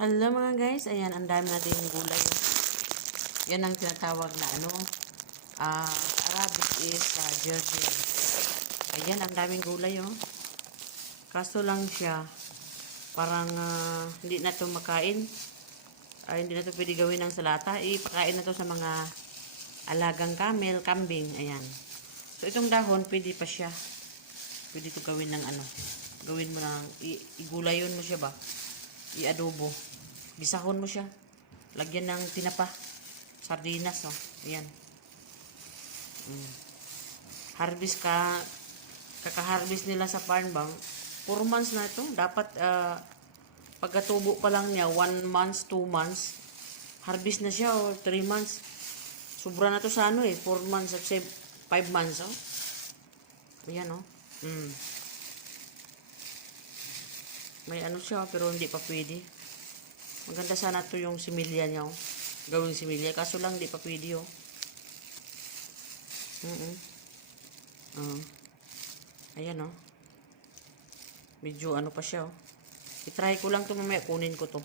Hello mga guys, ayan, ang dami natin yung gulay. Yan ang tinatawag na Arabic is Georgian. Ayan, ang daming gulay Kaso lang siya, parang hindi na ito makain. Hindi na ito pwede gawin ng salata. Ipakain na ito sa mga alagang camel, kambing. Ayan. So, itong dahon, pwede pa siya. Pwede ito gawin ng gawin mo ng, igulayon mo siya ba? I-adobo. Gisahon mo siya. Lagyan ng tinapa. Sardinas, Ayan. Harvest kaka-harvest nila sa farm bang. 4 months na ito. Dapat, pagkatubo pa lang niya, 1 month, 2 months, harvest na siya, or 3 months. Sobra na to sa 4 months at 5 months, Ayan, May siya, pero hindi pa pwede. Maganda sana to yung similya niya, Gawing similya. Kaso lang, hindi pa pwede, Ayan, Medyo pa siya, I-try ko lang to mamaya. Kunin ko to.